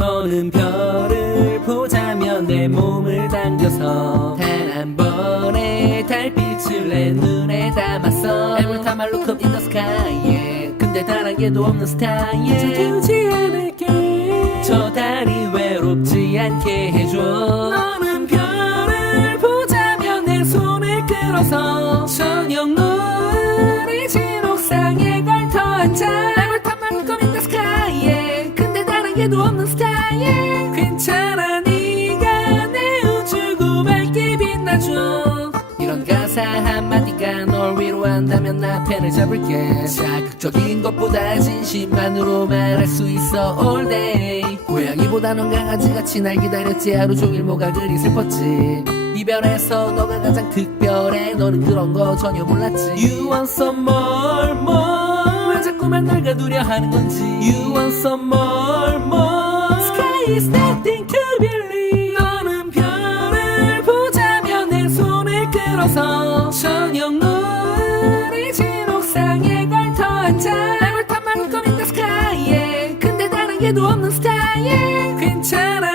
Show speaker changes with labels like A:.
A: 너는 별을 보자면 내 몸을 당겨서 단 한 번의 달빛을 내 눈에 담았어 Every m a look up in the sky yeah. 근데 다른 게도 없는 스타일 주지 않을게 저 달이 외롭지 않게 해줘 너는 별을 보자면 내 손을 끌어서 저녁 괜찮아 네가 내 우주고 밝게 빛나줘. 이런 가사 한마디가 널 위로한다면 나 펜을 잡을게. 자극적인 것보다 진심만으로 말할 수 있어 all day. 고양이보다 넌 강아지같이 날 기다렸지. 하루 종일 뭐가 그리 슬펐지. 이별해서 너가 가장 특별해. 너는 그런 거 전혀 몰랐지. You want some more more. 왜 자꾸만 날 가두려 하는 건지. You want some more more. Sky is nothing 끌어서 저녁 눈이 진 옥상에 걸터 앉아 look up in the sky yeah. 근데 다른 게도 없는 스타일 괜찮아